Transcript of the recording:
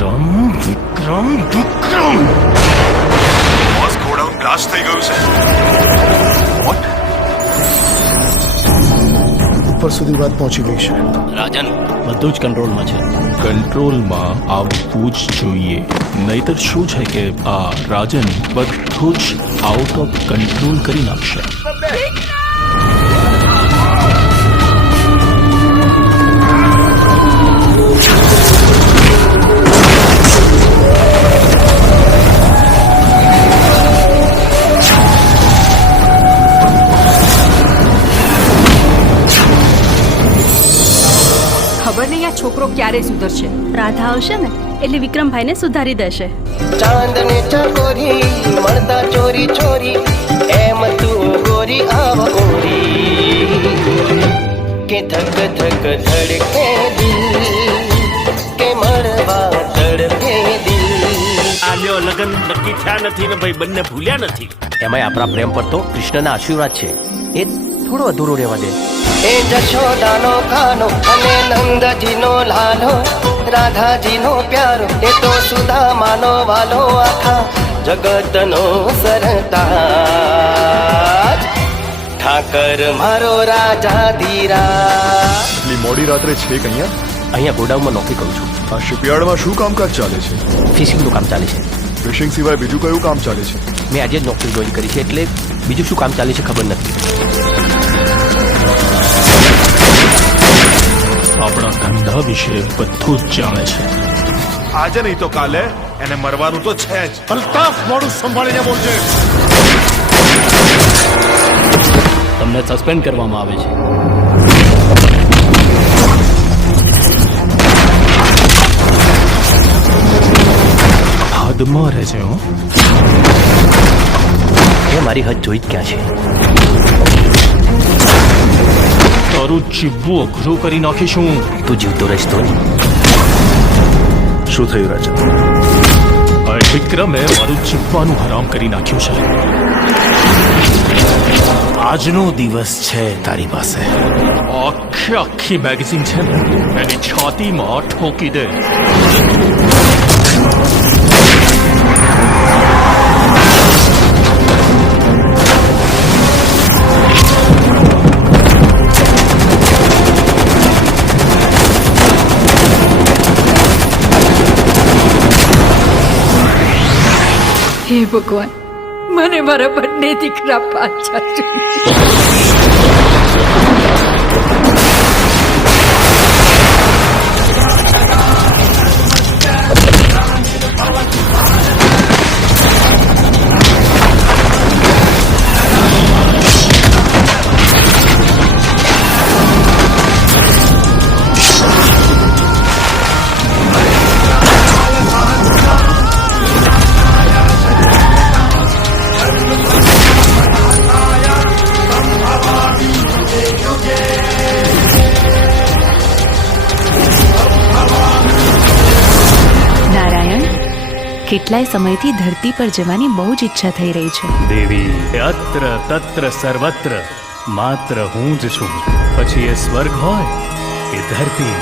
વિક્રમ વિક્રમ વિક્રમ boss godown blast થઈ ગયું છે. વોટ? ઉપર સુધી વાત પહોંચી ગઈ છે. રાજન બધું જ કંટ્રોલમાં છે. કંટ્રોલમાં આવવું જ જોઈએ, નહીતર શું છે કે આ રાજન બધું જ આઉટ ઓફ કંટ્રોલ કરી નાખશે. ખબર નહીં આ છોકરો ક્યારે સુધરશે. રાધા આવશે ને એટલે વિક્રમભાઈને સુધારી દેશે. ચાંદને ચકોરી મળતા ચોરી ચોરી એમ તું ગોરી આવ ગોરી કે ધક ધક ધડકે દિલ કે મળવા તડપે દિલ. આલ્યો લગન નક્કી થયા નથી ને ભાઈ બંને ભૂલ્યા નથી. એમાંય આપણા પ્રેમ પર તો કૃષ્ણના આશીર્વાદ છે, એ થોડો અધૂરો રહેવા દે. એ જશોદાનો ખાનો અને નંદજીનો લાલો, રાધાજીનો પ્યારો એ તો સુદામાનો વાલો, આખા જગતનો સરતાજ ઠાકર મારો રાજા ધીરા. એટલી મોડી રાત્રે છે કે અહીંયા ગોડાઉનમાં નોકરી કરું છું. આ શિપયાર્ડમાં શું કામકાજ ચાલે છે? ફિશિંગનું કામ ચાલે છે. ફિશિંગ સિવાય બીજું કયું કામ ચાલે છે? મેં આજે જ નોકરી જોઈન કરી છે, એટલે બીજું શું કામ ચાલે છે ખબર નથી. આપણા ધંધા વિશે બધું જ જાણે છે. આજે નહીં તો કાલે એને મરવાનું તો છે જ. અલ્તાફ મોડું સંભાળીને બોલજે. તમને સસ્પેન્ડ કરવામાં આવે છે. હદમાં રહેશે. હો એ મારી હદ જોઈ જ ક્યાં છે. તારું જીવવું અઘરું કરી નાખીશું. તું જીવતો રહીશ તો નહીં. શું થયું રાજન? આ વિક્રમે મારું જીવવાનું હરામ કરી નાખ્યું છે. આજનો દિવસ છે તારી પાસે. આખી મેગેઝિન છે ને એની છાતીમાં ઠોકી દે. હે ભગવાન, મને મારા બંને દીકરા પાછા જોઈએ. કેટલાય સમયથી ધરતી પર જવાની બહુ જ ઈચ્છા થઈ રહી છે. દેવી અત્ર તત્ર સર્વત્ર માત્ર હું જ છું. પછી એ સ્વર્ગ હોય કે ધરતી.